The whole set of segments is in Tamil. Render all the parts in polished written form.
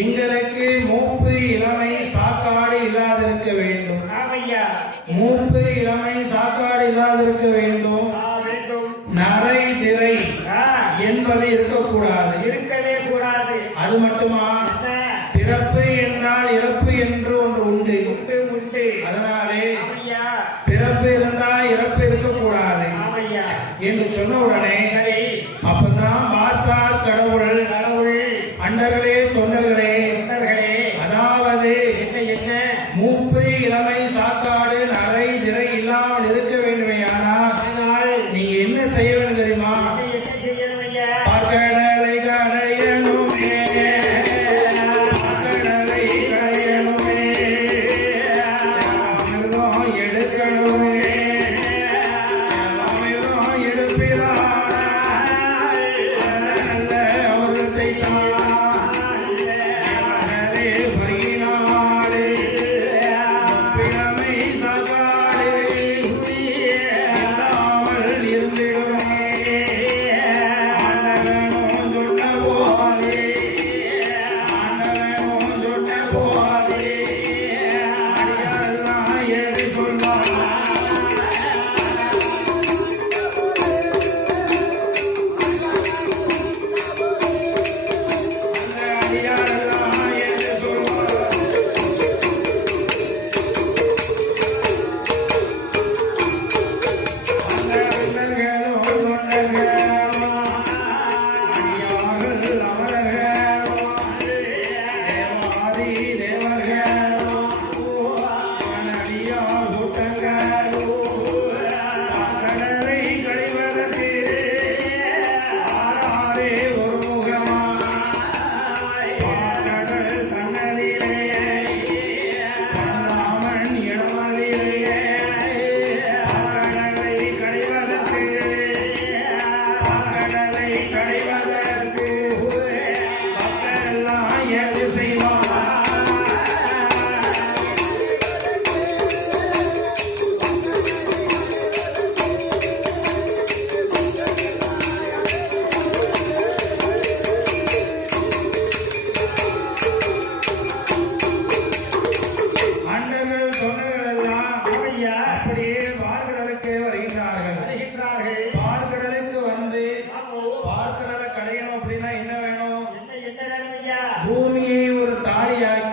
எங்களுக்கு மூப்பு இளமை சாக்காடு இல்லாதிருக்க வேண்டும். மூப்பு இளமை சாக்காடு இல்லாதிருக்க வேண்டும். நரை திரை என்பது இருக்கக்கூடாது, இருக்கவே கூடாது. அது மட்டுமா, பிறப்பு என்றால் இறப்பு என்று ஒன்று உண்டு. அதனாலே பிறப்பு இருந்தால் இறப்பு இருக்கக்கூடாது என்று சொன்ன உடனே அப்பதான் பார்த்தார் கடவுள் அண்டர்களே தொண்டர்களே, அதாவது மூப்பு இளமை சாக்காடு நரை திரை இல்லாமல் இருக்க வேண்டுமே. ஆனால் நீங்க என்ன செய்ய வேண்டும் தெரியுமா? பார்க்கடலை கடையணுமே, பார்க்கடலை கடையணுமே, அமிர்தம் எடுக்கணுமே, அமிர்தம் எடுப்பிறார் நல்ல அமிர்தத்தை தான்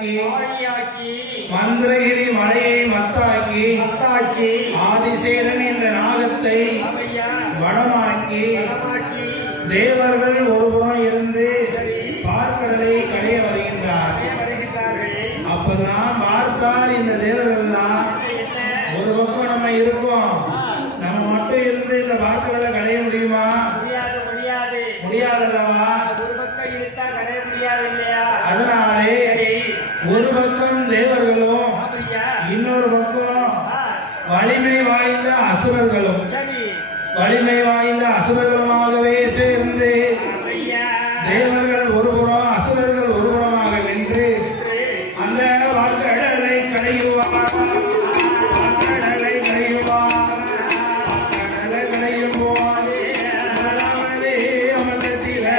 ஆழியாக்கி ஆழியாக்கி மந்திரகிரி மலையை மத்தாக்கி மத்தாக்கி ஆதிசேடன் என்ற நாகத்தை அவையா வடமாக்கி வடமாக்கி தேவர்கள் ஒருபுறம் இருந்து பார்க்கடலை களைய வருகின்றார். வருகின்றார்கள். அப்பதான் பார்த்தால் இந்த தேவர்கள்லாம் என்ன ஒரு பக்கம் நம்ம இருக்கோம், நம்ம மட்டும் இருந்து இந்த பார்க்கடலை களைய முடியுமா? முடியாது முடியாது முடியாதல்லவா? ஒரு பக்கம் இழுத்தா கடைய முடியாது இல்லையா? அதனாலே ஒரு பக்கம் தேவர்களும் அப்படியா? இன்னொரு பக்கம் ஆ, வலிமை வாய்ந்த அசுரர்களும் சரி வலிமை வாய்ந்த அசுரர்களுமாகவே சேர்ந்து ஐயா தேவர்கள் ஒருபுறம் அசுரர்கள் ஒருபுறமாக வென்று அந்த வார்க்கடலை கடையுவார். வார்க்கடலை கடையுவார். வார்க்கடலை கடையும் போது முதலாவதே அமிர்தத்திலே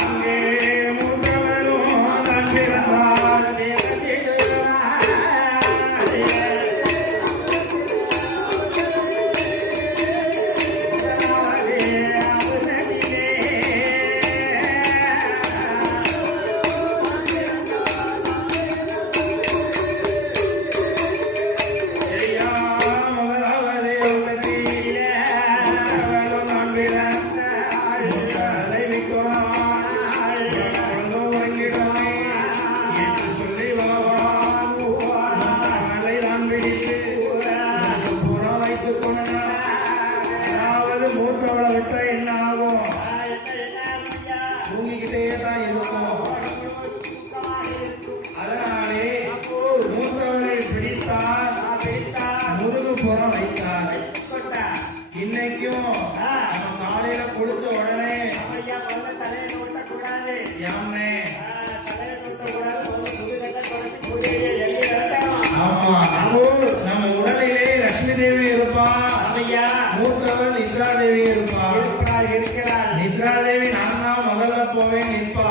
அங்கே மூத்தவரும் தான் பிறந்தார். ஐயா, முதலாவதே அமிர்தத்திலே மூத்தவரும் தான் பிறந்தார். மூத்தவரை விக்கிறோம். குழந்தோ உறங்கிடுமே என்று சொல்லி பகவான் மூத்தவரை தான் பிடித்து புறம் வைத்துக் கொண்டார். அதாவது மூத்தவளை விட்டா என்ன ஆகும்? தூங்கிக்கிட்டே தான் இருக்கும். அதனாலே மூத்தவளை பிடித்தார், முதுகு புறம் வைத்தார். இன்னைக்கும் நம்ம காலையில குளிச்ச உடனே யாமே ஆமா நம்ம உடலிலே லட்சுமி தேவி இருப்பா, மூத்தவள் நித்ரா தேவி இருப்பா. நித்ரா தேவி நான் தான் முதல்ல போவேன் நிற்பா.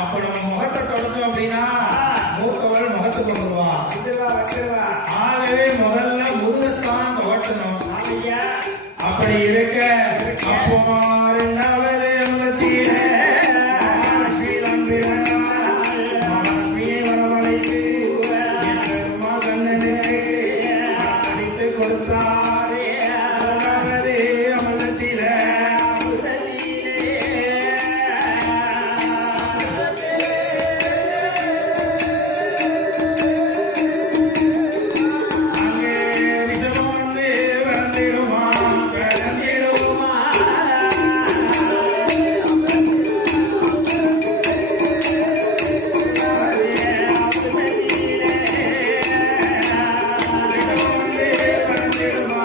அப்ப நம்ம முகத்தை தொடச்சோம் அப்படின்னா மூத்தவள் முகத்துக்கு வருவா. ஆகவே முதல்ல முதுகத்தான் துவட்டணும். அப்படி இருக்க அப்போ ரெண்டாவது அமிர்தத்திலே மகாலட்சுமி தான் பிறந்தார். மகாலட்சுமியை வரவழைத்து என் பெருமாள் கண்ணனுக்கு அடித்துக் கொடுத்தார். இரண்டாவது அமிர்தத்திலே அங்கே ரிஷபம் வந்து பிறந்திடுமா பிறந்திடுமா. ரிஷபம் வந்து பிறந்திடுமா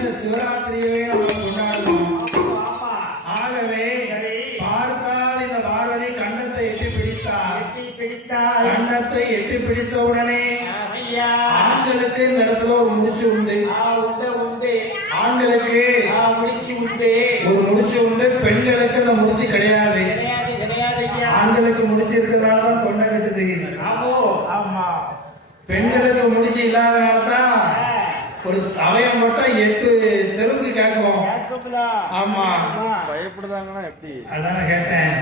இந்த சிவராத்திரியவே நம்ம கொண்டாடுறோம். ஆமா ஆகவே சரி. பார்த்தால் இந்த பார்வதி கண்டத்தை எட்டி பிடித்தார். எட்டி பிடித்தால் கண்டத்தை எட்டி பிடித்த உடனே ஐயா ஆண்களுக்கு இந்த இடத்துல ஒரு முடிச்சு உண்டு. உண்டு உண்டு ஆண்களுக்கு முடிச்சு உண்டு ஒரு முடிச்சு உண்டு, பெண்களுக்கு அந்த முடிச்சு கிடையாது. கிடையாது கிடையாது ஐயா. ஆண்களுக்கு முடிச்சு இருக்கிறதுனாலதான் தொண்டை கட்டுது. ஆமோ ஆமா, பெண்களுக்கு முடிச்சு இல்லாதனாலதான் ஒரு அவயம் மட்டும் 8 தெருவுக்கு கேட்கும். கேட்கும்ல. ஆமா, பயப்படுதாங்கன்னா எப்படி? அதான் கேட்டேன்.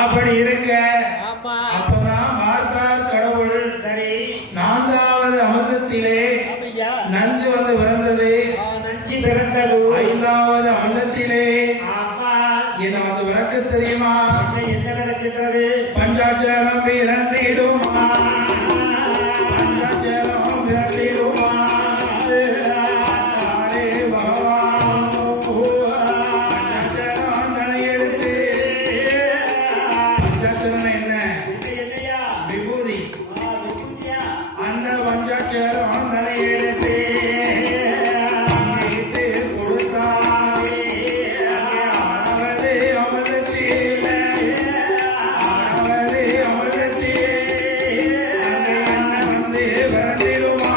அப்படி இருக்க ஆமா அப்பதான் பார்த்தார் கடவுள். சரி 4வது அமிர்தத்திலே ஐயா நஞ்சு வந்து பிறந்தது. நஞ்சு பிறந்தது 5வது அமிர்தத்திலே ஆமா என்ன வந்து பிறக்க தெரியுமா? என்ன நடக்கின்றது? பஞ்சாட்சரம் பிறந்திடுமா, பஞ்சாட்சரம் பிறந்திடுமா. ஆரே பகவான் பஞ்சாட்சரம் தலையெடுத்து. பஞ்சாட்சரம் என்ன? இல்லையா விபூதி. விபூதியா? அந்த பஞ்சாட்சரம் தலையெடுத்து அங்கிட்டு கொடுத்தாரே. அங்கே 6வது அமிர்தத்திலே, 6வது அமிர்தத்திலே அங்கே என்ன வந்து பிறந்திடுமா.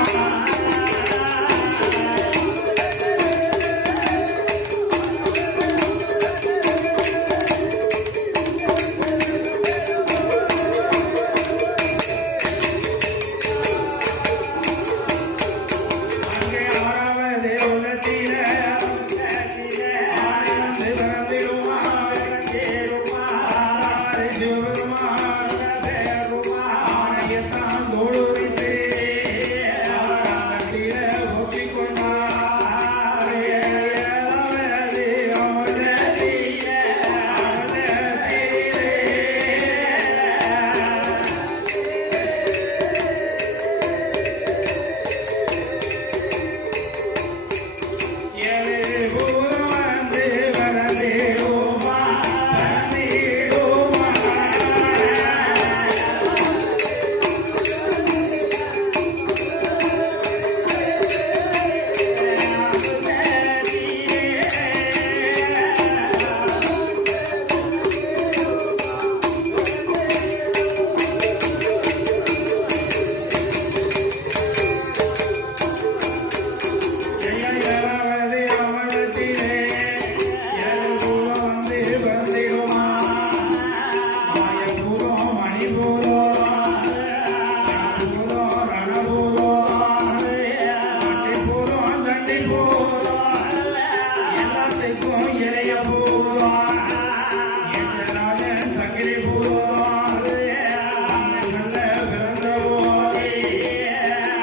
அங்கே 6வது உள்ளத்திலே ஆணை வந்து பிறந்திடுமா. ஆதாரி சிவபெருமான் ஆணையத்தான் தோளுரித்து அவர் அங்கத்திலே ஒட்டிக் கொண்டார். 7வது அமிர்தத்திலே, அமிர்தத்திலே எழுபூர் வந்து வளர்ந்திடுமா, வளர்ந்திடுமா. ஏழாவது அமிர்தத்திலே எழுபூர் வந்து பிறந்திடுமா. மாயபூதம், மணிபூதம், கணபூதம், ரணபூதம், மட்டிபூதம், சண்டிபூதம், எல்லாத்துக்கும் இளைய பூதம், ஏற்றராஜன் சங்கிலி பூதம், நல்ல பிறந்த போதே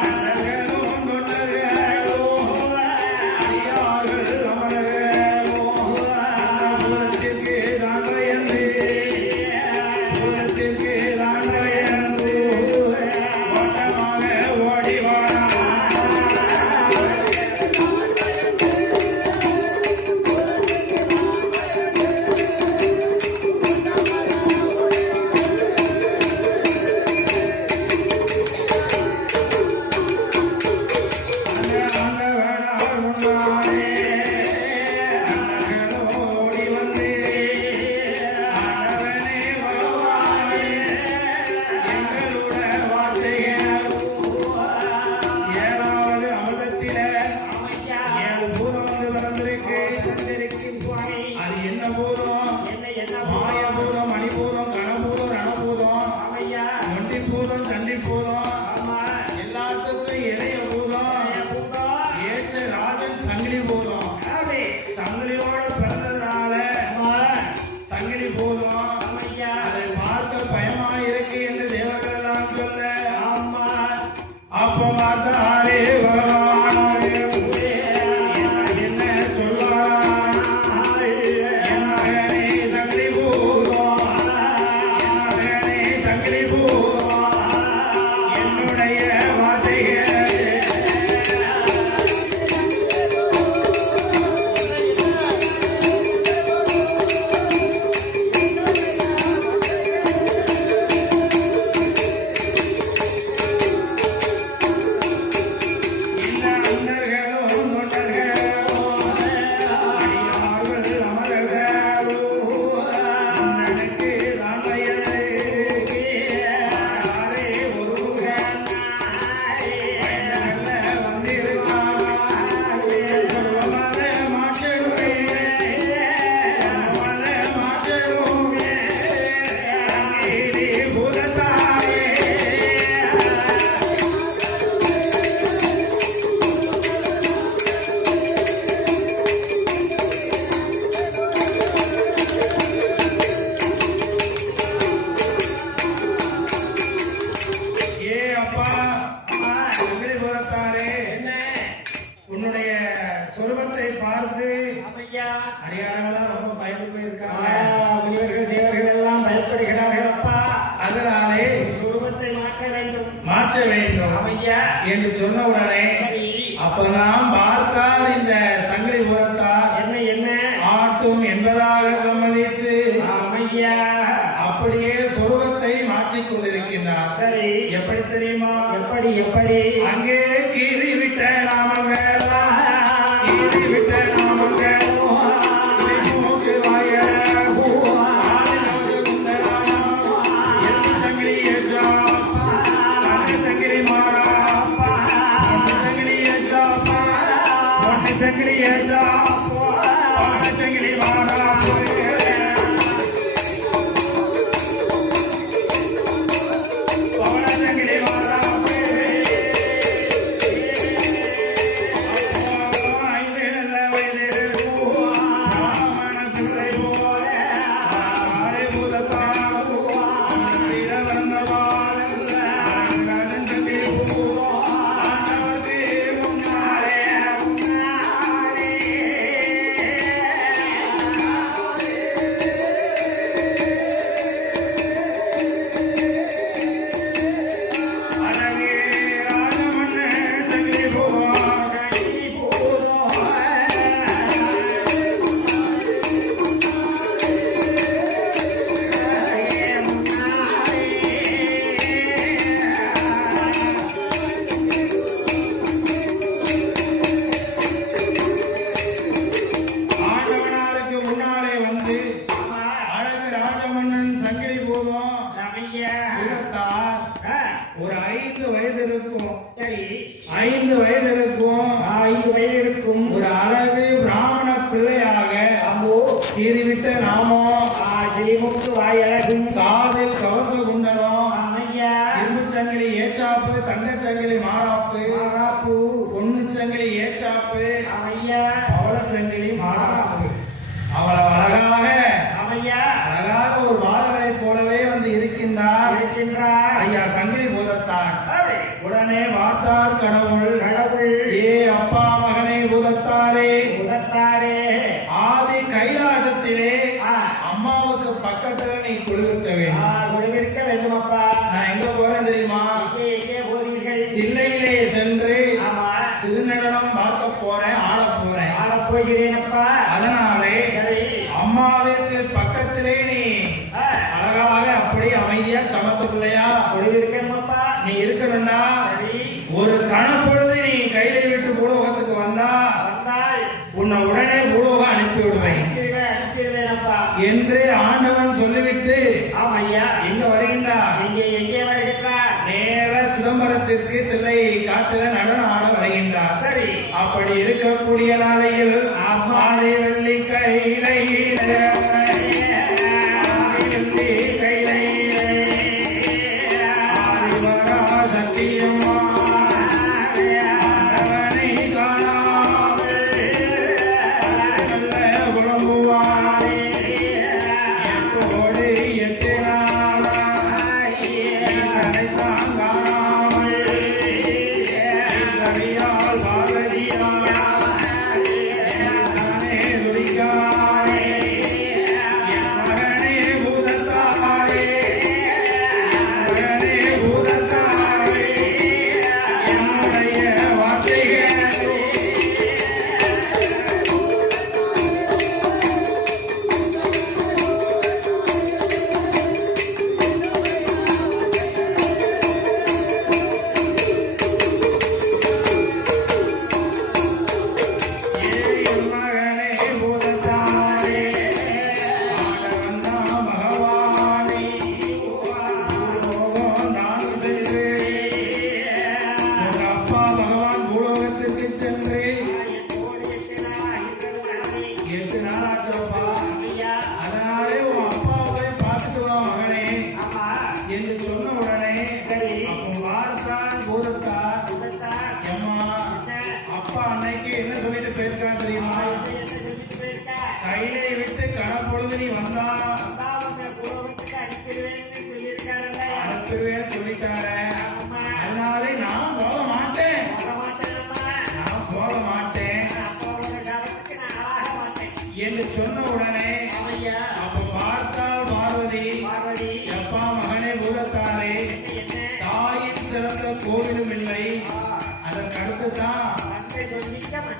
அண்டர்களும் தொண்டர்களும் அடியார்கள் அமரர்களும் அந்த பூதத்திற்கு தான் பயந்து, பூதத்திற்கு தான் பயந்து ஓட்டமாக ஓடி வாரா. ஆண்டவனார் முன்னாலே அண்ணர்கள் ஓடி வந்து, ஆண்டவனே பகவானே எங்களுடைய வார்த்தைகள். 7வது அமிர்தத்திலே 7 பூதம் வந்து பிறந்திருக்கு. அது என்ன பூதம்? மாயபூதம், மணிபூதம், கணபூதம், ரணபூதம், நொண்டிபூதம், சண்டிபூதம், எல்லாத்துக்கும் இளைய பூதம் ஏற்ற ராஜன் சங்கிலி பூதம். சங்கிலியோட பிறந்ததுனால சங்கிலி பூதம். அதை பார்க்க பயமா இருக்கு என்று தேவர்கள் எல்லாம் சொல்ல, அப்ப பார்த்தாரே பகவான் என்ன சொல்வார்? என் மகனே சங்கிலி பூதம், என் மகனே சங்கிலி பூதம், என்னுடைய வார்த்தைகள் என்று சொன்ன உடனே சரி அப்பதான் பார்த்தார் இந்த சங்கிலி புறத்தார் என்ன என்ன ஆட்டும் என்பதாக சம்மதித்து ஆமையா அப்படியே சொருபத்தை மாற்றிக் கொண்டிருக்கின்றார். சரி எப்படி தெரியுமா? எப்படி எப்படி அங்கே கீறி விட்ட நாமங்களா, கீறி விட்ட நாமங்களோ, மூக்கு வாய சங்கிலி ஏற்றா, சங்கிலி மாறா, சங்கிலி ஏற்றா, சங்கிலி ஏற்றா, சங்கிலி மாறா. ஒரு 5 வயது இருக்கும். சரி 5 வயது இருக்கும். 5 வயது இருக்கும். ஒரு அழகு பிராமண பிள்ளையாக அம்மோ கீறிவிட்ட நாமம், செடிமுக்கு வாய் அழகும், காதில் கவச குண்டலம், ஆமையா இரும்பு சங்கிலி ஏச்சாப்பு, தங்கச் சங்கிலி மாறாப்பு, மாறாப்பு, பொண்ணு சங்கிலி ஏச்சாப்பு, ஆமையா பவள சங்கிலி மாறாப்பு. அவ்வளவு அழகாக ஆமையா அழகாக ஒரு பாலகனை போலவே வந்து இருக்கின்றார். ஐயா சங்கிலி பூதத்தார். உடனே வார்த்தார் கடவுள், கடவுள் ஏ அப்பா மகனே பூதத்தாரே, பூதத்தாரே ஆதி கைலாசத்திலே அம்மாவுக்கு பக்கத்துல நீ குளிர்க்க வேண்டும். கொடுவிருக்க வேண்டும் அப்பா. நான் எங்க போறேன் தெரியுமா? எங்கே போறீர்கள்? தில்லையிலே சென்று ஆமா திருநடனம் பார்க்க போறேன், ஆட போறேன். ஆட போகிறேன் அப்பா. அதனாலே சரி அம்மாவிற்கு பக்கத்திலே நீ அழகாக அப்படியே அமைதியா சமத்த பிள்ளையா கொடுவிருக்கணும் அப்பா. நீ இருக்கணும்னா சரி ஒரு கணப்பொழுது நீ கையில விட்டு பூலோகத்துக்கு வந்தா வந்தால் உன்னை உடனே பூலோகம் அனுப்பி விடுவேன் அனுப்பிடுவேன் அப்பா என்று ஆண்டவன் சொல்லிவிட்டு ஆமையா எங்க வருகின்றார்? எங்கே வருகின்றார்? நேர சிதம்பரத்திற்கு தில்லை காட்டுல நடனம் ஆட வருகின்றார். சரி அப்படி இருக்கக்கூடிய நாளையில் மாலை வெள்ளி கையில சத்தியம்மா பாரதியா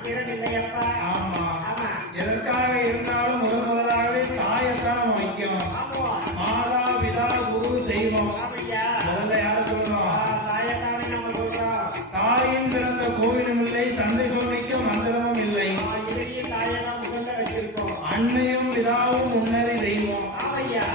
திறன் இல்லையப்பா. ஆமா ஆமா. எதற்காக இருந்தாலும் முதலாகவே தாயத்தான் நம்ம வைக்கணும். ஆமா. மாதா பிதா குரு தெய்வம் ஆமையா. முதல்ல யார சொல்லணும்? தாயத்தானே நம்ம சொல்றோம். தாயின் சிறந்த கோவிலும் இல்லை, தந்தை சொல்லிக்கும் மந்திரமும் இல்லை. இதையும் தாயெல்லாம் முதல்ல வச்சிருக்கோம். அன்னையும் பிதாவும் முன்னறி தெய்வம். ஆமையா.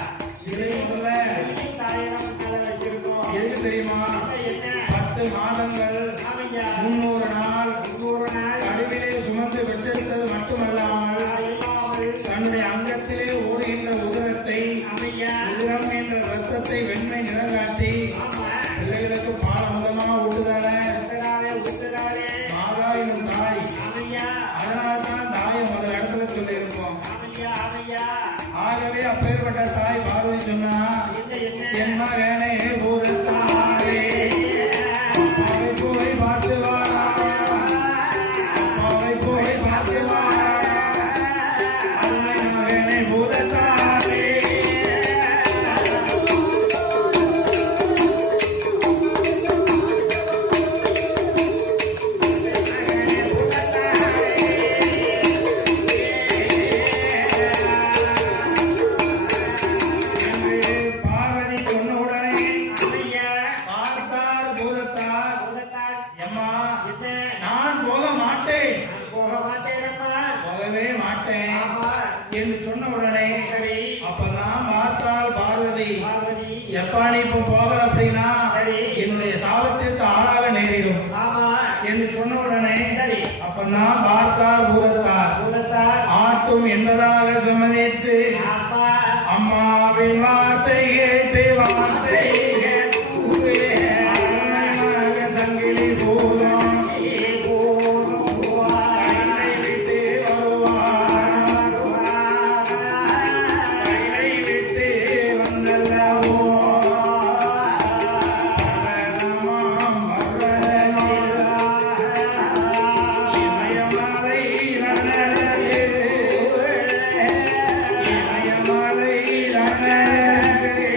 இதை முதல்ல இதையும் தாயெல்லாம் முதல்ல வச்சிருக்கோம். எதுக்கு தெரியுமா? என்ன? 10 மாதங்கள் ஆமையா. 300 நாள் 100 நாள் கருவிலே சுமந்து பெற்றெடுத்தது மட்டுமல்லாமல் இல்லாமல் தன்னுடைய அங்கத்திலே ஓடுகின்ற உதரத்தை ஆமையா. உதரம் என்ற ரத்தத்தை வெண்மை நிறங்காட்டி ஆமா. பிள்ளைகளுக்கு பாலமுதமா ஊட்டுதானே உத்தராவே. மாதா எனும் தாய். ஆமையா. அதனால்தான் தாயை முதல் இடத்துல சொல்லியிருக்கோம். ஆமையா. ஆமையா. ஆகவே அப்பேற்பட்ட தாய் பார்வதி சொன்னா, என்ன என் மகனே பூரத்தாரே அப்பாவை போய் பார்த்து வா, அப்பாவை போய் பார்த்து வா, அன்னை மகனே பூரத்தாரே. என்று பார்வதி சொன்னவுடனே ஆமையா. பார்த்தார் பூதத்தார், உலகத்தால் எம்மா என்ன? நான் போக மாட்டேன், நான் போக மாட்டேனப்பா. போகவே மாட்டேன் ஆமா. என்று சொன்ன உடனே சரி. அப்பதான் பார்த்தால் பார்வதி, பார்வதி. எப்பா நீ இப்ப போகல அப்படின்னா சரி. என்னுடைய சாபத்திற்கு ஆளாக நேரிடும் ஆமா. என்று சொன்ன உடனே சரி. அப்பதான் பார்த்தார் பூதத்தார் உலகத்தால் ஆட்டும் என்பதாக சம்மதித்து அப்பா. அம்மாவின் வார்த்தை கேட்டு வார்த்தை கேட்டு சங்கிலி பூதம் கைலை விட்டு வருவார், கைலை விட்டு வந்தல்லவோ பரதமாம் இமயமலை ரணரே, இமயமலை ரணரே,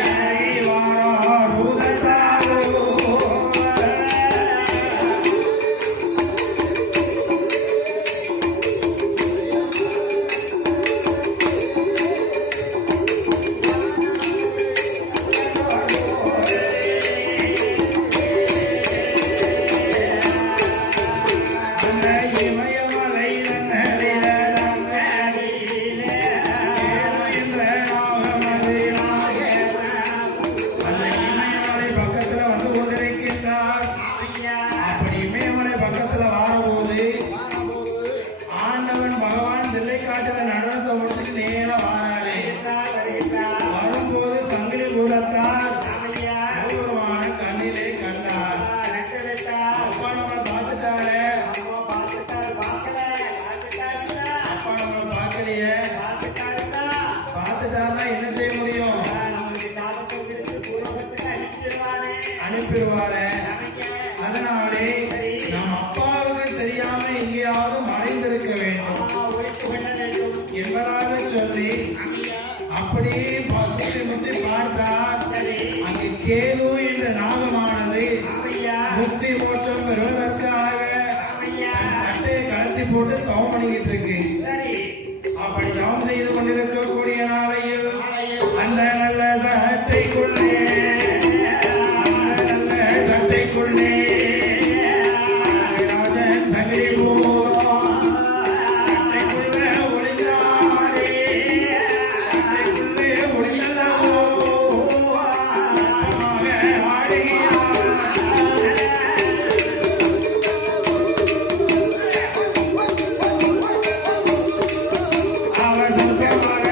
இறைவாரார் உதத்தாரோ. அந்த இமயமலை ரணரிலே ரணரிலே ஏறுகின்ற நாகமதிலே அந்த இமயமலை பக்கத்துல வந்து கொண்டிருக்கின்றார். ஆமையா. அப்படி இமயமலை பக்கத்துல வாரபோது ஆண்டவன் பகவான் தில்லைக்காட்டுல நடனத்தை முடிச்சுட்டு நேரா வாராரு. வரும்போது சங்கிலி பூதத்தார் ஆமையா. சிவபெருமான கண்ணிலே கண்டார். அப்பா நம்மளை பார்த்துட்டாரு, அம்மா பார்த்துட்டாரு. பார்க்கல. பார்த்துட்டாருன்னா. அப்பா நம்மளை பார்க்கலையே, பார்த்துட்டாருன்னா. பார்த்துட்டாருன்னா என்ன செய்ய முடியும்? நம்மளுக்கு சாபத்தை விடுத்து பூலோகத்துக்கு அனுப்பிடுவானே. அனுப்பிடுவாரு. ஆமையா. அதனாலே நம் அப்பாவுக்கு தெரியாம எங்கேயாவது மறைந்திருக்க வேண்டும் அம்மா உழைத்து கொள்ள வேண்டும். என்பதாக சொல்லி ஆமையா. அப்படியே சுற்றி முற்றி பார்த்தார். சரி. அங்கே கேது என்ற நாகமானது ஆமையா. முக்தி மோட்சம் பெறுவதற்காக ஆமையா. தன் சட்டையை கலத்தி போட்டு தவம் பண்ணிக்கிட்டு இருக்கு. சரி. அப்படி தவம் செய்து கொண்டிருக்கக்கூடிய நாளையில் அந்த நல்ல சட்டைக்குள்ளே, அந்த நல்ல சட்டைக்குள்ளே ராஜன் சங்கிலி பூதம் சட்டைக்குள்ளே ஒளிந்தாரே, சட்டைக்குள்ளே ஒளிந்தல்லவோ ஆடுகிறார். அவர் சுத்தமாக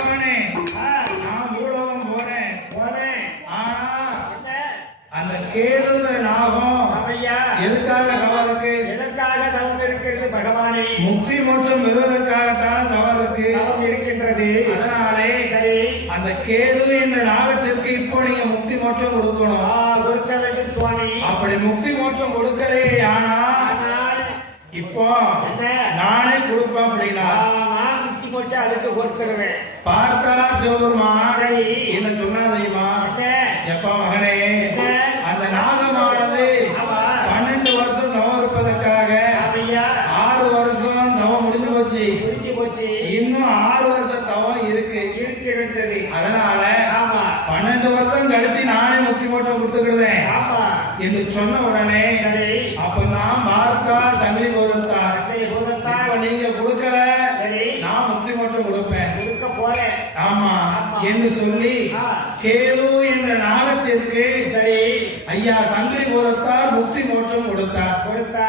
பகவானே ஆ, நான் பூலோகம் போறேன். போனேன். ஆனா என்ன? அந்த கேதுங்கிற நாகம் ராமையா, எதுக்காக தவம் இருக்கு? எதற்காக தவம் இருக்கிறது பகவானே? முக்தி மோட்சம் பெறுவதற்காகத்தான தவம் இருக்கு. தவம் இருக்கின்றது. அதனாலே சரி. அந்த கேது என்ற நாகத்திற்கு இப்போ நீங்க முக்தி மோட்சம் கொடுக்கணும். கொடுக்க வேண்டும் சுவாமி. அப்படி முக்தி மோட்சம் கொடுக்கலே ஆனா ஆனால் இப்போ என்ன? நானே கொடுப்பேன் அப்படின்னா நான் முக்தி போச்சு அதுக்கு கொடுத்துருவேன். பார்த்தா சிவபெருமா சரி. என்ன சொன்னா தெரியுமா? என்ன? எப்பா மகனே, என்ன? அந்த நாகமானது ஆமா. 12 வருஷம் தவம் இருப்பதற்காக ராமையா, 6 வருஷம் தவம் முடிஞ்சு போச்சு. முடிஞ்சு போச்சு. இன்னும் 6 வருஷம் தவம் இருக்கு. இருக்கிறது. அதனால ஆமா 12 வருஷம் கழிச்சு நானே முக்தி மோட்சம் கொடுத்துக்கிறேன் ஆமா. என்று சொன்ன உடனே சரி. அப்பதான் பார்த்தா சங்கிலி கோதத்தார் தந்தை பூதத்தார் இப்ப நீங்க கொடுக்கல, சரி. நான் முக்தி மோட்சம் கொடுப்பேன். கொடுக்க போறேன். ஆமா என்று சொல்லி ஆ. கேது என்ற நாகத்திற்கு சரி. ஐயா சங்கிலி கோதத்தார் முக்தி மோட்சம் கொடுத்தார். கொடுத்தா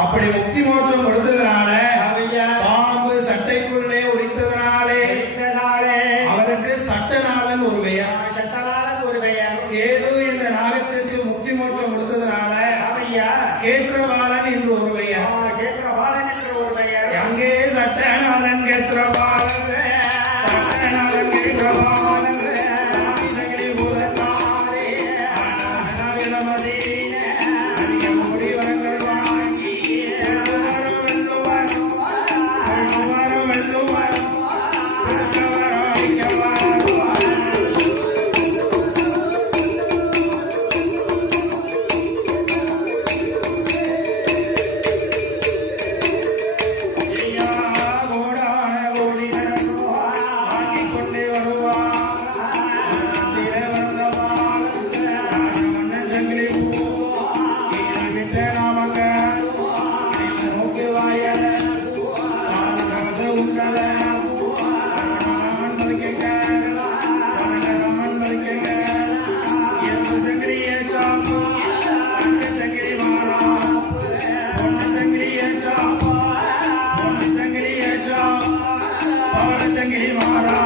அப்படி முக்தி மோட்சம் கொடுத்ததுனால ராமையா, பாம்பு சட்டைக்குள்ளே உடைத்ததனாலே எடுத்ததாலே அவருக்கு சட்டநாதன் ஒரு பெயர். சட்டநாதன் ஒரு பெயர். கேது என்ற நாகத்திற்கு முக்தி மோட்சம் கொடுத்ததுனால ராமையா, கேத்திரபாலன் என்று ஒரு பெயர். கேத்திரபாலன் என்ற ஒரு பெயர். அங்கே சட்டநாதன் கேத்திரபாலன், சட்டநாதன் கேத்திரபாலன், சங்கிலி பூதத்தாரே, அநாகனமதி, அதிக முடிவரங்கள் வாங்கி, வெல்லுவாரும் வெல்லுவாரும், வெல்லுவாரும் வெல்லுவாரும், வெல்லுவாரும் அடிக்கவாரும். ஐயா கோடான கோடினர் வாங்கிக் கொண்டே வருவார். திரை வந்தவார் ராஜமன்னன் சங்கிலி பூ கீழே விட்ட நாமங்க நோக்கு வாயல காலகவச உண்டல ராமன் மதிக்கங்க ராமன் மதிக்கங்க எந்த சங்கிலியே சாப்பா தங்க சங்கிலி மாறா பொண்ணு சங்கிலியே சாப்பா பொண்ணு சங்கிலியே சாப்பா பவள சங்கிலி மாறா.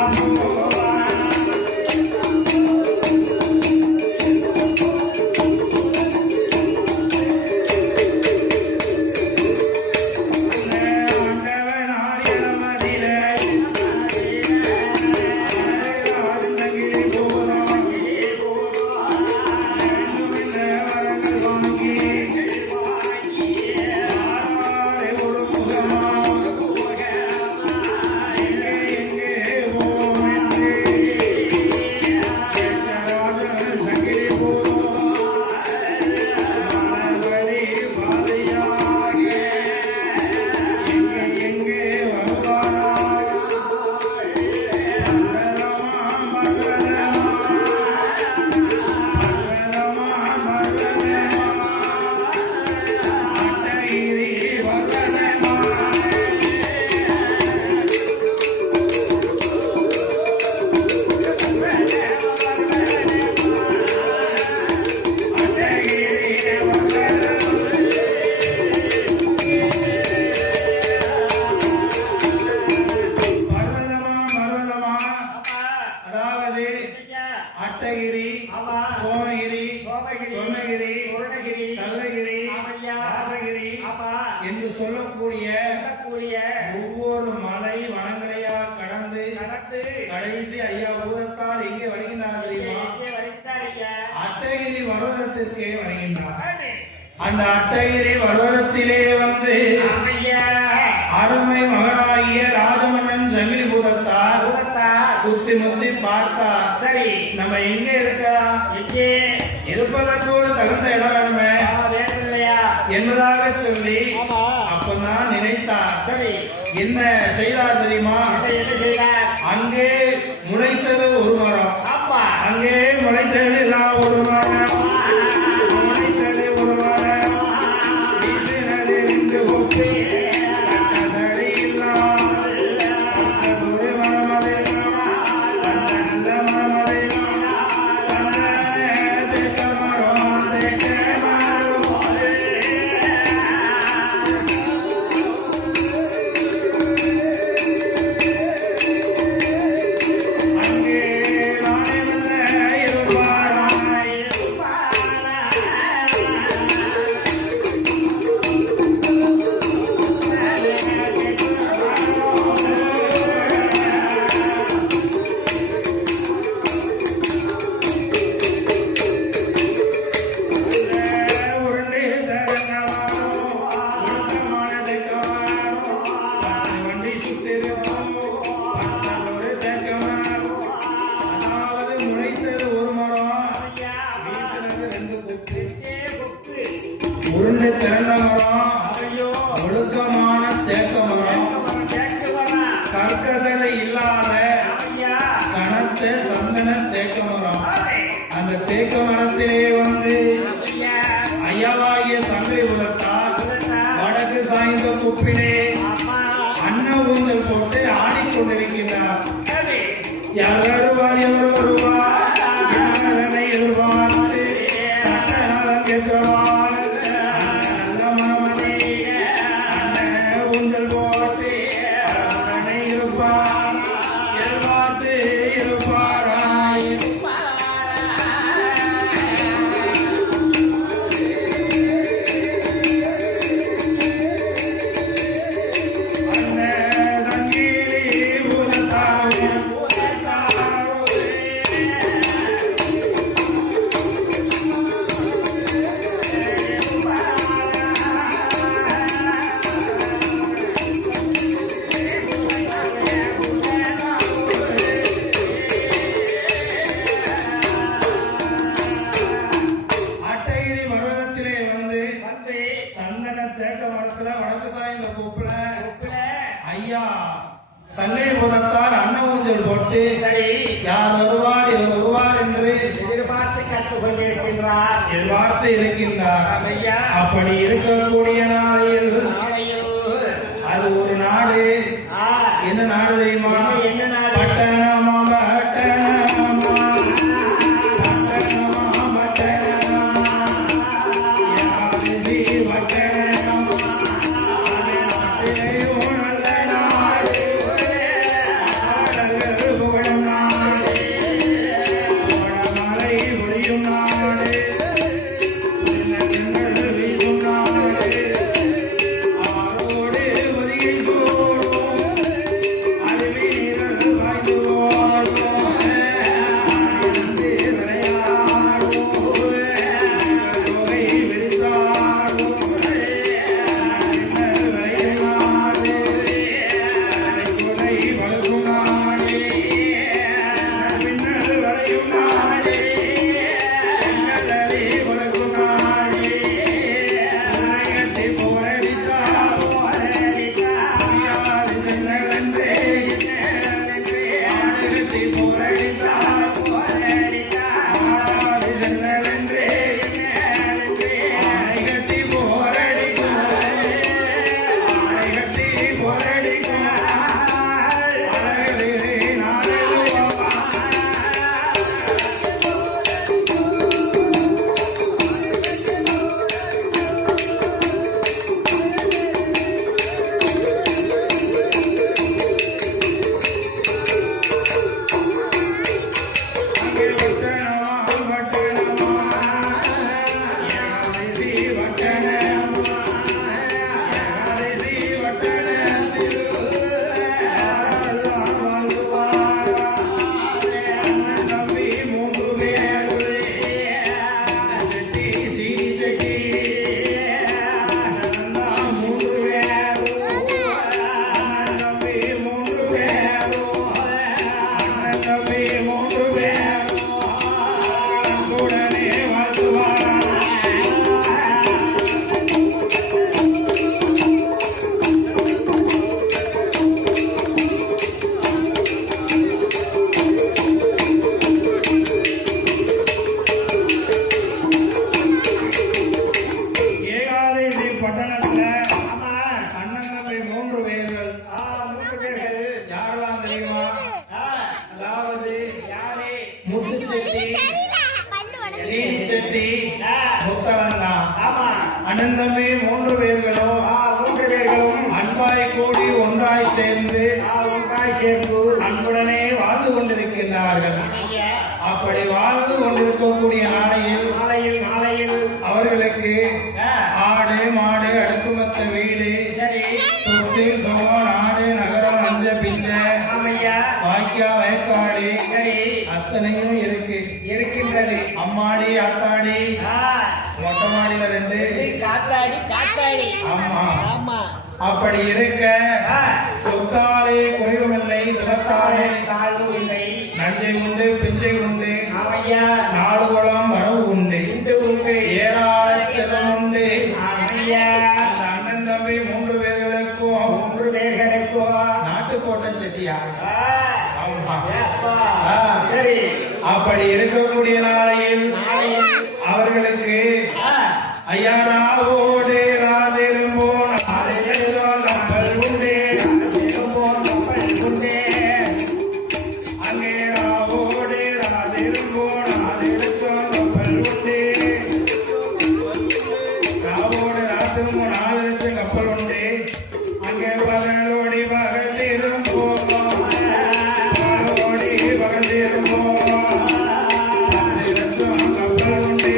அதாவது அட்டகிரி, ஆமா. சோமகிரி, சோமகிரி, சொர்ணகிரி, சொர்ணகிரி, சல்லகிரி, ஆமையா, ராசகிரி ஆமா. என்று சொல்லக்கூடிய சொல்லக்கூடிய ஒவ்வொரு மலை வனங்களையா கடந்து நடந்து கடைசி ஐயா பூதத்தால் எங்கே வருகின்றார் தெரியுமா? எங்கே வருகிறார் ஐயா? அட்டகிரி பர்வதத்திற்கே வருகின்றார். ஆமே. அந்த அட்டகிரி பர்வதத்திலே வந்து ராமையா, அருமை மகனாகிய ராஜமன்னன் சங்கிலி பூதத்தார் பூதத்தார் சுத்தி முத்தி பார்த்தார். சரி. நம்ம எங்க இருக்கலாம், எங்கே இருப்பதற்கு ஒரு தகுந்த இடம் வேணுமே வேண்டும் இல்லையா? என்பதாக சொல்லி ஆமா. அப்பதான் நினைத்தார். சரி. என்ன செய்தார் தெரியுமா? என்ன செய்தார்? அங்கே முளைத்தது ஒரு மரம், ஆமா. அங்கே முளைத்தது ஒரு மரம், முளைத்தது ஒரு மரம், வீசினது ரெண்டு கொப்பை, கட்டதடி இல்லாமல் பட்டதொரு மரம் அதைதான், அந்த நல்ல மரம் அதைதான், சந்தன தேக்க மரம், தேக்க மரம். ஒன்று திறந்த மரம், ஐயோ ஒழுக்கமான தேக்க மரம், கேட்க வரா கற்கசரை இல்லாத ஐயா கனத்த சந்தன தேக்க மரம். ஆவே அந்த தேக்க மரத்திலே வந்து ஐயா ஐயாவாகிய சங்கை உலத்தார் சொல்லுடா வடக்கு சாய்ந்த குப்பிலே அம்மா அன்ன ஊஞ்சல் போட்டு ஆடிக்கொண்டிருக்கின்றார். ஆவே யார் வருவார் எவர் வருவார் யாரனை எதிர்பார்த்து சட்ட நலம் கேட்கவார். நல்ல மனமனே அன்ன ஊஞ்சல் போட்டு அரவணை இருப்பார் எதிர்பார்த்து இருப்பாராய். அன்ன சங்கிலி உலத்தாரே அட்டைகிரி பர்வதத்திலே வந்து வந்து சந்தன தேக்க மரத்துல வடக்கு சாய்ந்த கூப்பிட உப்புல ஐயா சங்கை புதத்தால் அன்ன ஊஞ்சல் போட்டு சரி யார் வருவார் இவர் வருவார் என்று எதிர்பார்த்து கற்றுக் கொண்டிருக்கின்றார் எதிர்பார்த்து இருக்கின்றார். ஐயா அப்படி இருக்கக்கூடிய நாளையில் நாளையில் அது ஒரு நாடு. ஆ என்ன நாடு தெரியுமா? என்ன நாடு? பட்டணமா பட்டணமா பட்டணமா பட்டணமா யாதிசி பட்டணமா அது நாட்டிலேயும் நல்ல நாடு. பாடல்கள் புகழும் நாடு, மழை பொழியும் நாடு, தென்னங்கள் வீசும் நாடு, ஆரோடு ஒதுங்கி சூடும் அருவிநீரல் பாய்ந்து ஓடும், ஆனந்து விளையாடும், தொகை விரித்தாடும், மின்னல் விளையும் நாடு, கொடை வளரும் நாடு, மின்னல் விளையும் நாடு, மின்னலி வளரும் நாடு, நாயகத்தை போரடித்தார் யாரு சென்னலன்றே ஆடுகட்டி போரடித்தார் யாரு சென்னலன்றே ஆணைகட்டி போரடித்தார் ஆணைகட்டி போரடித்தார் அழகே நாடெழுவா அங்கே வட்டணமா வட்டணமா யாதிசி வட்டணமா யாதிசி வட்டணத்தில் யாரெல்லாம் வாழ்வாரா? அண்ணன் தம்பி மூன்று பேர் செட்டி சீனி செட்டி அண்ணன் மூன்று பேர் அண்ணன் தம்பி மூன்று பேர் அண்ணன் தம்பி மூன்று பேர் உடனே வாழ்த்துவாரா? ஏகாதசி பட்டணத்துல ஆமா அண்ணன் தம்பி மூன்று பேர்கள் மூன்று பேர்கள் யாரெல்லாம் தெரியுமா? ஆ அதாவது யாரே முத்து செட்டி சீனி செட்டி முத்தலன்னா ஆமா அண்ணன் தம்பி மூன்று பேர்களும் மூன்று பேர்களும் அன்பாய் கூடி ஒன்றாய் சேர்ந்து ஒன்றாய் சேர்ந்து அன்புடனே வாழ்ந்து கொண்டிருக்கின்றார்கள். ஐயா அப்படி வாழ்ந்து கொண்டிருக்கக்கூடிய நாளையில் நாளையில் அவர்களுக்கு ஆ, ஆடு மாடு அடுக்குமத்த வீடு சரி சொத்து சுகம் நாடு நகரம் அஞ்ச பிஞ்ச ஆமையா வாய்க்கா வயக்காடு சரி அத்தனையும் இருக்கு. இருக்கின்றது அம்மாடி அத்தாடி ஆ, மொட்டை மாடியில ரெண்டு. காத்தாடி காத்தாடி ஆமா. ஆமா அப்படி இருக்க ஆ, சொத்தாலே குறைவுமில்லை சுகத்தாலே தாழ்வு இல்லை நஞ்சை உண்டு பிஞ்சை உண்டு ஆமையா நாடு குளம் வரவு உண்டு உண்டு உண்டு ஏராள செல்வம் உண்டு ஆமை அப்படி இருக்கக்கூடிய நாளையில் அவர்களுக்கு ஐயாராவோடு ராதிரும்போன் கப்பல் உண்டே அங்கே ராவோடு ராதிரும்போன் கப்பல் உண்டே ராவோடு ராதிரும்போன் 4 லட்சம் கப்பல் உண்டு அங்கே பகலோடி பகலிரும்போன் பகலோடி பகலிரும்போன் 4 லட்சம் கப்பல் உண்டு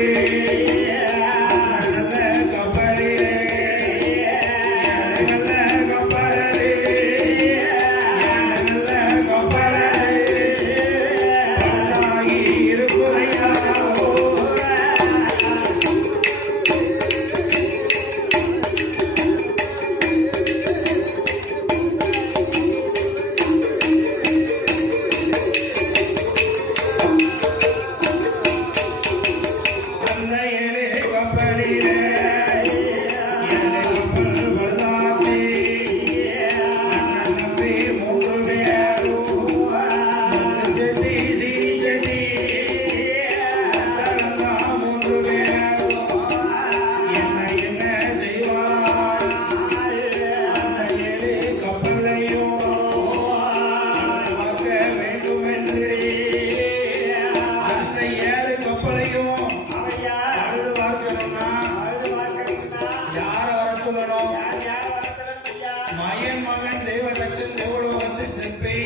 மயன் மகன் தேவதக்ஷன் தேவலோகத்து செப்பை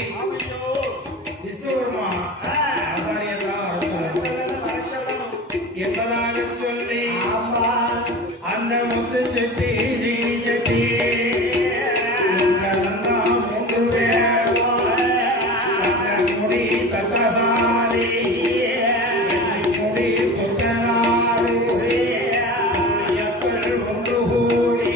விஸ்வகர்மா ஆசாரியெல்லாம் என்பதாக சொல்லி அந்த முத்து செட்டி சீனி செட்டி 3 பேர் முடி தசாசாரி முடி பொட்டனாறு எப்பல் ஒன்று கூடி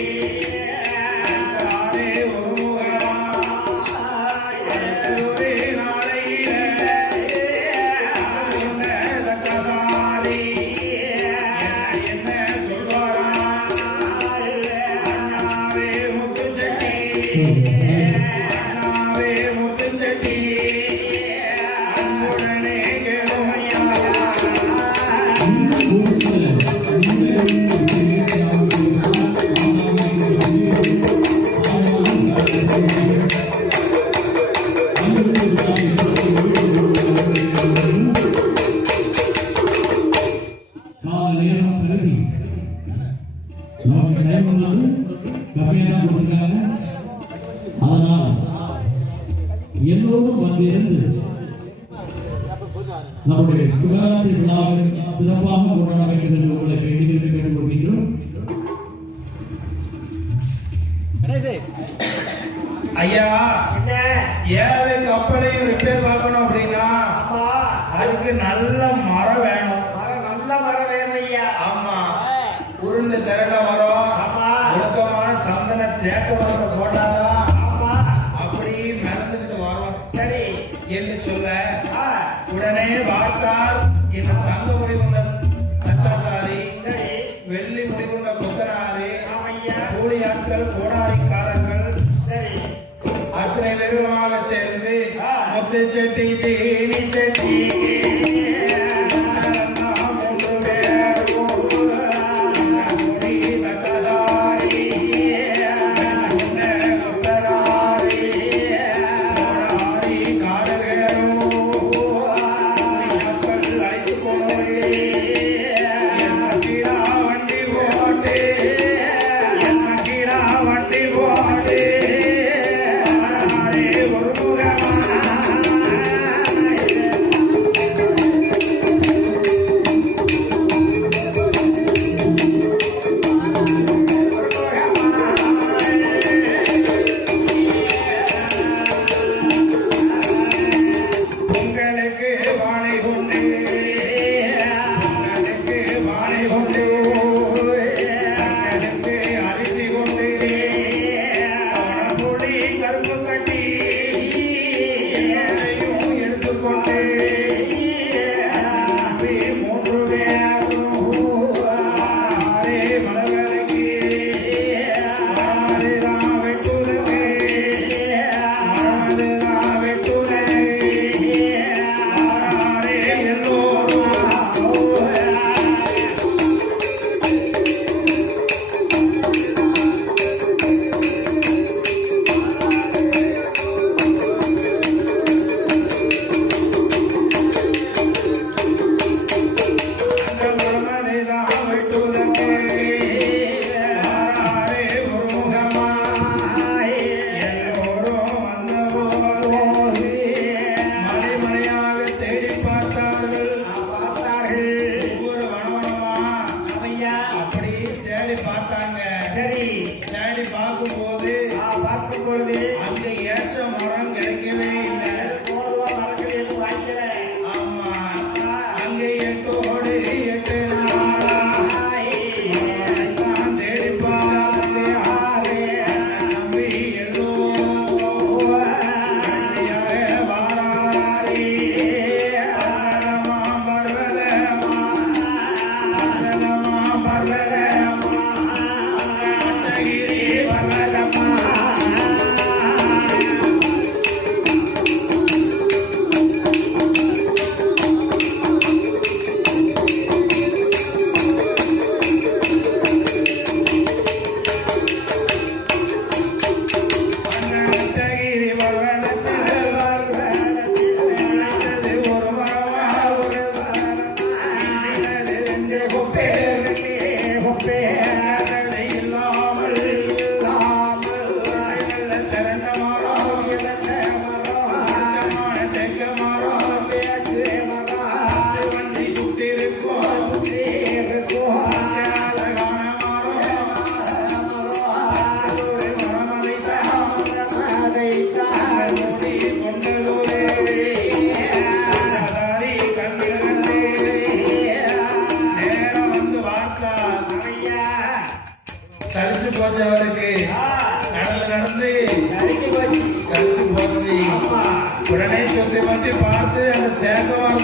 எல்லோரும் வந்திருந்து நம்முடைய சிவராத்திரி விழாவை சிறப்பாக கொண்டாட வேண்டும் என்று உங்களை வேண்டிக் கேட்டுக்கொள்கின்றோம். ஐயா 7 கப்பலையும் ரிப்பேர் பார்க்கணும் அப்படின்னா அதுக்கு நல்ல மரம் வேணும். ஆமா, உருண்டு திரண்ட மரம், ஒழுக்கமான சந்தன தேக்க மரத்தை போட்டாதான் அப்படி மிதந்துட்டு வரும் என்று சொல்ல உடனே பார்த்தால் இந்த தங்க முடி கொண்ட தச்சாசாரி, வெள்ளி முடி கொண்ட கொத்தனாரி, கூலியாட்கள், கோடாரிக்காரர்கள் அத்தனை விருப்பமாக சேர்ந்து முத்து செட்டி சீனி செட்டி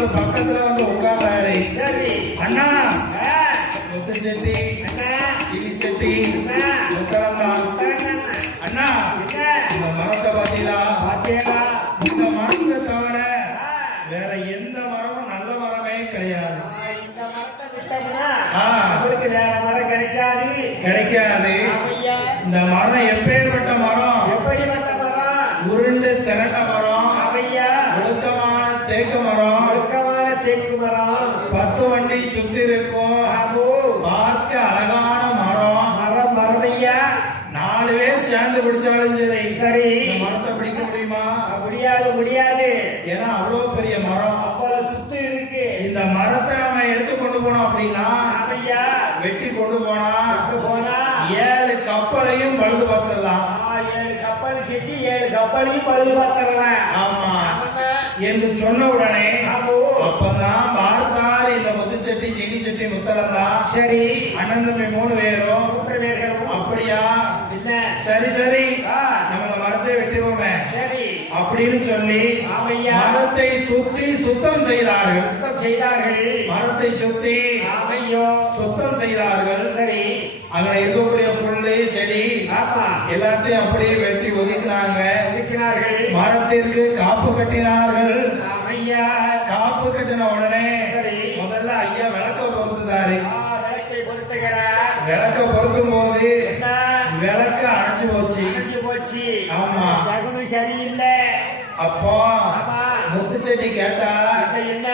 வந்து பக்கத்துல வந்து உட்கார்ந்தாரு. சரி அண்ணா ஆ, முத்து செட்டி அண்ணா கிளி செட்டி அண்ணா உட்கார்ந்தான். உட்கார்ந்தாண்ணா. அண்ணா என்ன இந்த மரத்தை பார்த்தீங்களா? பாத்தியா இந்த மரத்தை தவிர ஆ, வேற எந்த மரமும் நல்ல மரமே கிடையாது. இந்த மரத்தை விட்டோம்னா ஆ. உங்களுக்கு வேற மரம் கிடைக்காது கிடைக்காது. ஆமையா இந்த மரம் எப்பேற்பட்ட மரம்? எப்படிப்பட்ட மரம் உருண்டு திரண்ட மரம், ஆமையா ஒழுக்கமான தேக்கு மரம், ஒழுக்கமான தேக்கு மரம் 10 வண்டி சுத்தி இருக்கும், ஆமோ பார்க்க அழகான மரம். மரம் மரமையா 4 பேர் சேர்ந்து பிடிச்சாலும் சரி, சரி இந்த மரத்தை பிடிக்க முடியுமா? முடியாது முடியாது ஏன்னா அவ்வளவு பெரிய மரம். அவ்வளவு சுத்து இருக்கு இந்த மரத்தை நம்ம எடுத்து கொண்டு போனோம் அப்படின்னா, ஆமையா வெட்டி கொண்டு போனா அங்க போனா 7 கப்பலையும் பழுது பார்த்துடலாம். 7 கப்பல் செஞ்சு 7 கப்பலையும் பழுது பார்த்துடலாம் ஆமா என்று சொன்ன உடனே ஆமோ அப்பதான் பார்த்தார் இந்த முத்துச்செட்டி செடி செட்டி முத்தலந்தா சரி அண்ணன் தம்பி 3 பேரும். 3 பேர்களும் அப்படியா? என்ன சரி சரி ஆ. நம்ம இந்த மரத்தை வெட்டிடுவோமே சரி அப்படின்னு சொல்லி ஆமையா மரத்தை சுத்தி சுத்தம் செய்தார்கள். சுத்தம் செய்தார்கள் மரத்தை சுத்தி ஆமையோ சுத்தம் செய்தார்கள். சரி அங்க இருக்கக்கூடிய புல்லு செடி ஆமா எல்லாத்தையும் அப்படியே வெட்டி ஒதுக்கினாங்க. இருக்கிறார்கள் மரத்திற்கு காப்பு கட்டினார்கள். ஆமையா காப்பு கட்டின உடனே சரி. முதல்ல ஐயா விளக்க பொருத்துதாரு. விளக்கை பொருத்துகிறார் விளக்க பொருத்தும் போது என்ன விளக்கு அணைச்சு போச்சு. அணைஞ்சு போச்சு ஆமா. சகுனம் சரியில்லை அப்போ ஆமா. முத்துச்செடி கேட்டா, இப்ப என்ன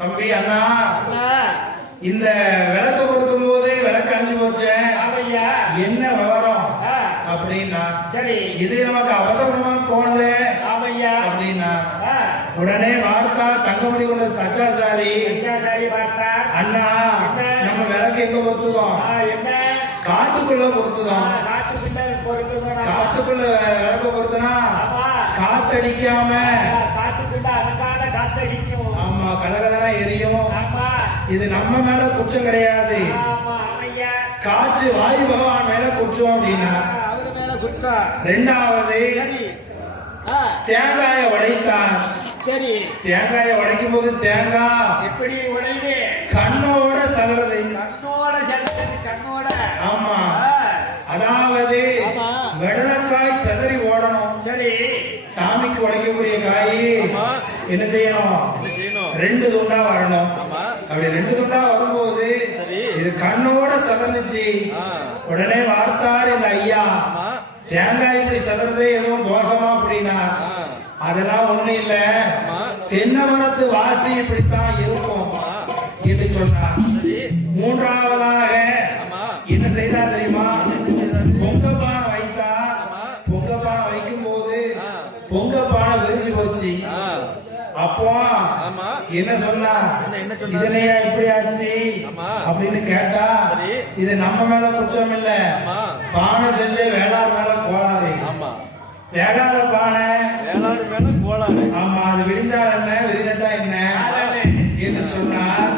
தம்பி அண்ணா அண்ணா, இந்த விளக்க பொருத்தும் போது விளக்கு அணைஞ்சு போச்சே, ஆமையா என்ன விவரம் ஆ, அப்படின்னா, சரி இது நமக்கு அவசரமா தோணுது ஆமையா அப்படின்னா, ஆ, உடனே வார்த்தா தங்கமணி கொண்ட தச்சாசாரி, சரி பார்த்தார் அண்ணா நம்ம விளக்கு எங்க பொருத்துதோம்? என்ன காட்டுக்குள்ள பொருத்துதோம். காட்டுக்குள்ள பொருத்துதான் காட்டுக்குள்ள விளக்க பொருத்துனா ஆமா காத்தடிக்காம, காட்டுக்குள்ள அடங்காத காத்தடிக்கும் ஆமா கலகலா எரியும். ஆமா இது நம்ம மேல குற்றம் கிடையாது, ஆமா ஆமையா காற்று வாயு பகவான் மேல குற்றம் அப்படின்னா. அவரு மேல குற்றம் 2வது சரி ஆ, தேங்காய உடைத்தார். சரி தேங்காய உடைக்கும் போது தேங்காய் எப்படி உடையுது கண்ணோட சகலதை. கண்ணோட செல்றது கண்ணோட ஆமா ஆ, அதாவது ஆமா. வெள்ளக்காய் செதறி ஓடணும். சரி சாமிக்கு உடைக்கக்கூடிய காய் ஆமா. என்ன செய்யணும்? என்ன செய்யணும்? 2 துண்டா வரணும். ஆமா. அப்படி 2 துண்டா வரும்போது சரி. இது கண்ணோட சதந்துச்சு. ஆ. உடனே வார்த்தார் இந்த ஐயா, ஆமா. தேங்காய் இப்படி சதறது எதுவும் தோஷமா அப்படின்னா, ஆ. அதெல்லாம் ஒண்ணு இல்ல, ஆமா. தென்னை மரத்து வாசி இப்படித்தான் இருக்கும் என்று சொன்னார். சரி. 3வதாக ஆமா. என்ன செய்தா தெரியுமா? பொங்கப்பானை வைத்தா. ஆமா. பொங்கப்பானை வைக்கும் போது ஆ. பொங்கப்பானை விரிச்சு போச்சு. ஆ. அப்போ ஆமா. என்ன சொன்னா? என்ன சொன்னா? இதனையா இப்படி ஆச்சு ஆமா. அப்படின்னு கேட்டா, சரி. இது நம்ம மேல குற்றம் இல்ல, ஆமா. பானை செஞ்ச வேளாண் மேல கோளாறு. ஆமா. வேளாண் பானை, வேளாண் மேல கோளாறு. ஆமா அது விரிஞ்சா என்ன விரிஞ்சா என்ன என்று சொன்னார்.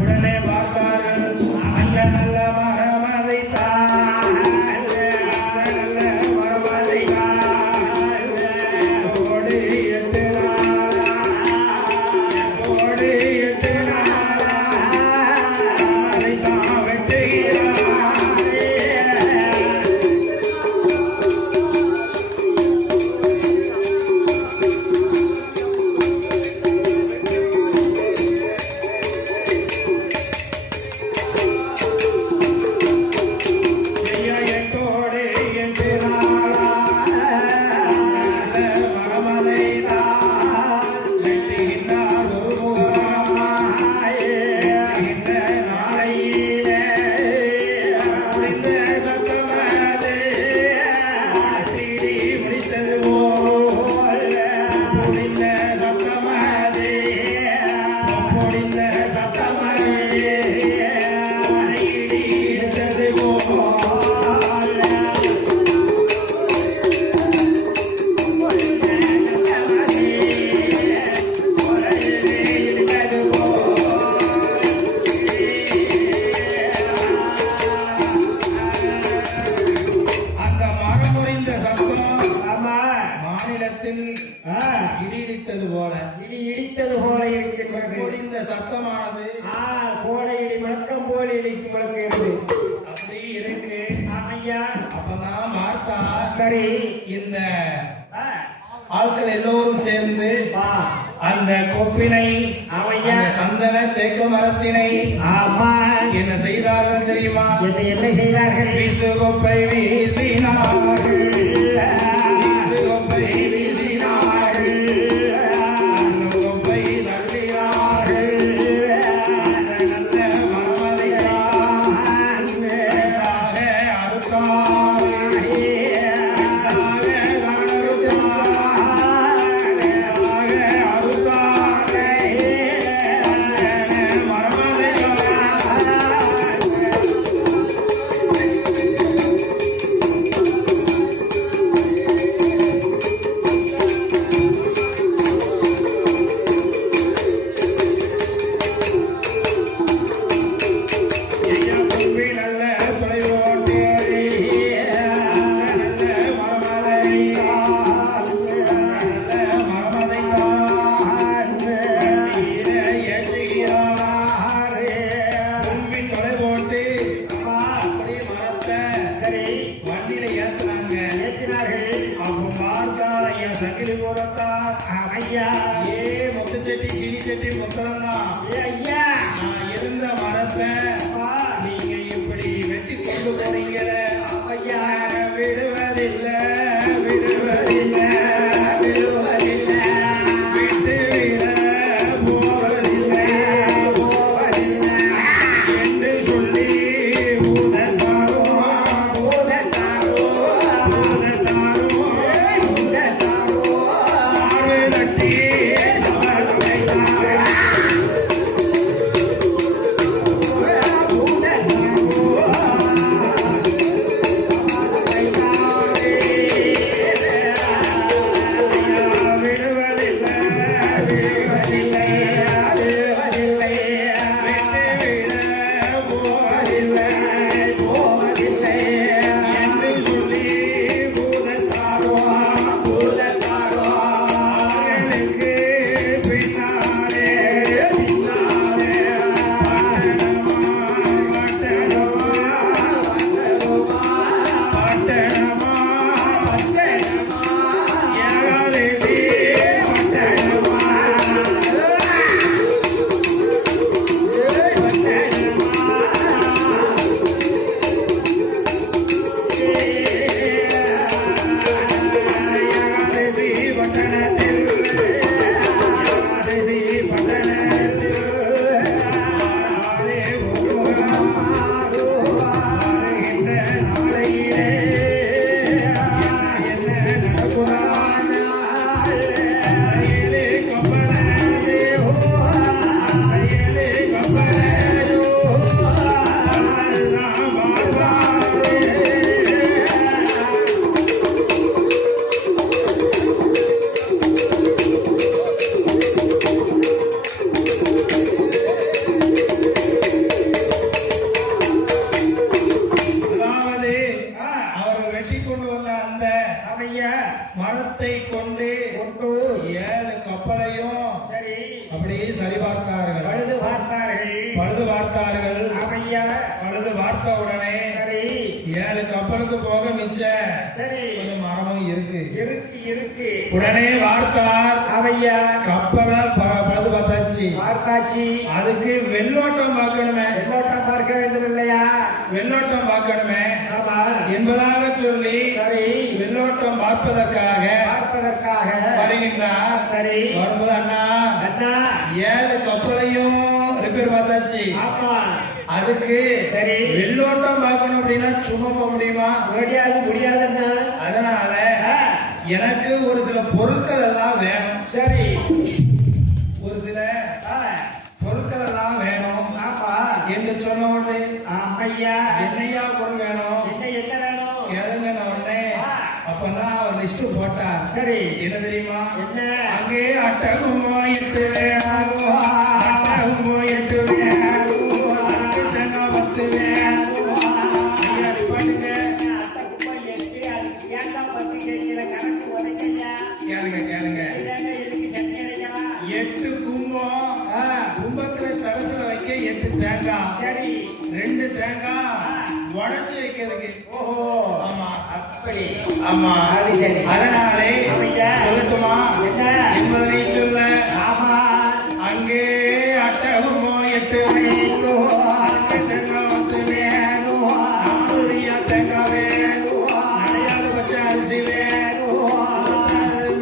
உடனே பார்த்தார்கள், நல்ல நல்ல மரம் அதைத்தான், நல்ல மரம் அதைத்தான், எட்டோடு 8 நாளா, எட்டோடு 8 நாளா, அதைத்தான் வெட்டுகிறார். போல இருக்கின்றது. இந்த சத்தமானது கோடை இடி முழக்கம் போல் இடி முழக்கிறது. அப்படி இருக்கு. ஐயா அப்பதான் மார்த்தா சரி இந்த ஆட்கள் எல்லோரும் சேர்ந்து அந்த கொப்பினை ஆமையா அந்த சந்தன தேக்க மரத்தினை ஆமா என்ன செய்தார்கள் தெரியுமா? என்ன செய்தார்கள்? வீசு கொப்பை வீசினார்கள், வீசு கொப்பை வீசினார்கள், அந்த கொப்பை தள்ளினார்கள். அந்த நல்ல மரமதைத்தான் பரிசாக அறுத்தார்கள், பரிசாக சங்கிலி போலத்தான் ஐயா ஏ மொத்த செட்டி சீனி செட்டி மொத்தம்னா ஐயா நான் இருந்த மரத்தை நீங்க இப்படி வெட்டி கொண்டு போறீங்க. ஐயா விடுவதில்லை விடுவதில்லை விடுவதில்லை, விட்டு விட போவதில்லை போவதில்லை என்று சொல்லி ஊதத்தாரோ ஊதத்தாரோ ஊதத்தாரோ ஊதத்தாரோ மாறு தட்டி விடுவதில்லை விடுவதில்லை விடுவதில்லை, விட்டு விட போவதில்லை போவதில்லை என்று சொல்லி ஊதத்தாரோ ஊதத்தாரோ அவர்களுக்கு பின்னாலே பின்னாலே பட்டணமா பட்டணமா பட்டணமா ஏகாதேசி பட்டணமா ஏகாதேசி பட்டணத்தில் ஏகாதேசி பட்டணத்தில் ஆரே வருகின்ற நாளையிலே என்ன நடக்குமானால் அறையிலே கப்பலையோ அறையிலே கப்பலையோ நாம் வாழ்வாரே. அதாவது அவர்கள் வெட்டி கொண்டு வந்த அந்த ஐயா மரத்தை கொண்டு கொண்டு 7 கப்பலையும் சரி அப்படியே சரி பார்த்தார்கள், பழுது பார்த்தார்கள். பழுது பார்த்தார்கள். ஐயா பழுது பார்த்த உடனே சரி 7 கப்பலுக்கு போக மிச்ச சரி கொஞ்சம் மரமும் இருக்கு. இருக்கு இருக்கு உடனே வார்த்தார், ஐயா கப்பலை பழுது பார்த்தாச்சு, பார்த்தாச்சு. அதுக்கு வெள்ளோட்டம் பார்க்கணுமே, வெள்ளோட்டம் பார்க்க வேண்டும் இல்லையா? வெள்ளோட்டம் பார்க்கணுமே ஆமா என்பதாக சொல்லி சரி வெள்ளோட்டம் பார்ப்பதற்காக பார்ப்பதற்காக வருகின்றார். சரி வரும்போது அண்ணா அண்ணா 7 கப்பலையும் ரிப்பேர் பார்த்தாச்சு, ஆமா அதுக்கு சரி வெள்ளோட்டம் பார்க்கணும் அப்படின்னா சும்மா போக முடியுமா? முடியாது முடியாதுண்ணா. அதனால எனக்கு ஒரு சில பொருட்கள் எல்லாம் வேணும், சரி ஒரு சில பொருட்கள் எல்லாம் வேணும் ஆமா என்று சொன்ன உடனே ஐயா என்னையா பொருள் வேணும் என்ன வேணும்? கேளுங்க உடனே. அப்பதான் அவர் லிஸ்ட் போட்டார். சரி என்ன தெரியுமா? என்ன? அங்கே அட்டகம் போயிட்டு அட்டகம் போயிட்டு பத்து பாட்டுங்க கேளுங்க கேளுங்க. 8 கும்பம் 8 தேங்காய் சரி 2 தேங்காய் உடைச்சு வைக்கிறதுக்கு. ஓஹோ ஆமா அப்படி ஆமா அது சரி. அதனாலே ஆமையா. சொல்லட்டுமா என்ன? என்பதை சொல்ல ஆமா அங்கே அட்டகமோ 8 ஐயோ, அங்கே தேங்காய் வந்து வேணும், நாலுரியா தேங்காய் வேணும், நடையாத பச்சை அரிசி வேணும்,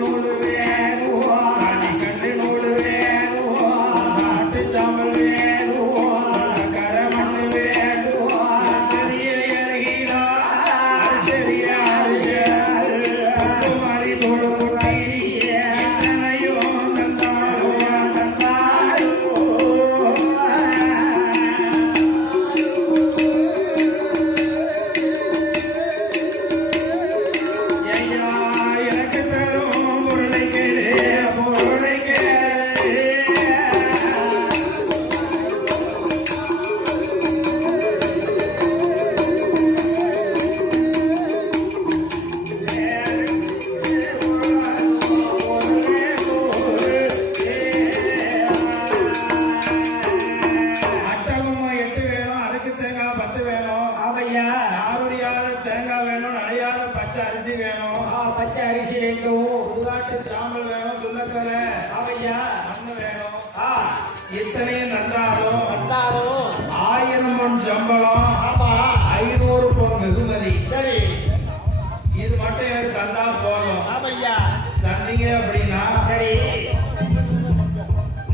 நூறு வேணும், காணி கண்டு நூறு வேணும், ஆட்டு சாம்பல் வேணும், கரை மண்ணு வேணும், பெரிய இறகிடா பெரிய அரிசி மாறி தோடு குட்டி எத்தனையும் தந்தாரோ தந்தாரோ. ஐயா எனக்கு தரும் பொருளை கேளு பொருளை கேளு. அட்டகம் 8 வேணும், அதுக்கு தேங்காய் 10 வேணும், ஆமையா நாருடியாத தேங்காய் வேணும், நடையாத பச்சை அரிசி வேணும், பச்சை அரிசி வேண்டும் சுடுகாட்டு சாம்பல் வேணும், சுள்ளக்கரை ஆமையா மண்ணு வேணும். ஆ இத்தனையும் நந்தாலும் வந்தாலும் 1000 பொன் சம்பளம், ஆமா 500 பொன் வெகுமதி. சரி இது மட்டும் எனக்கு தந்தா போதும். ஆமையா தந்தீங்க அப்படின்னா சரி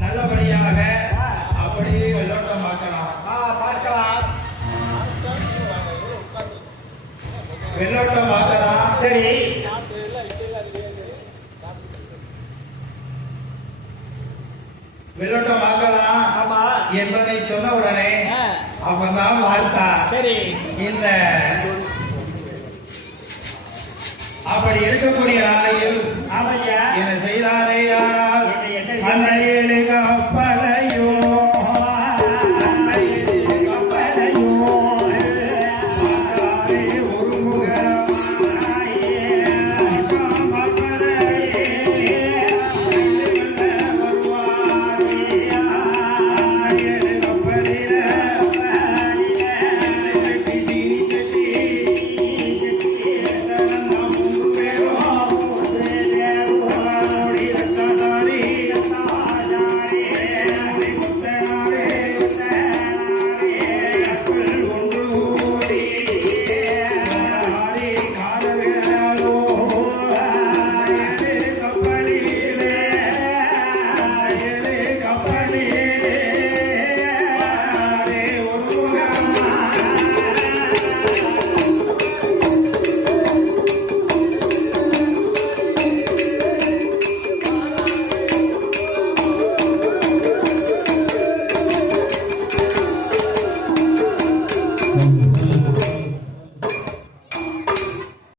நல்லபடியாக அப்படியே வெள்ளோட்டம் பார்க்கலாம். பார்க்கலாம் வெள்ளோட்டம் பார்க்கலாம். சரி வெள்ளோட்டம் பார்க்கலாம் ஆமா என்பதை சொன்ன உடனே அவன்தான் வார்த்தா சரி இந்த அப்படி இருக்கக்கூடிய நாளையில் ஆமையா என்ன செய்தாரே ஆனால் என்ன அன்னையே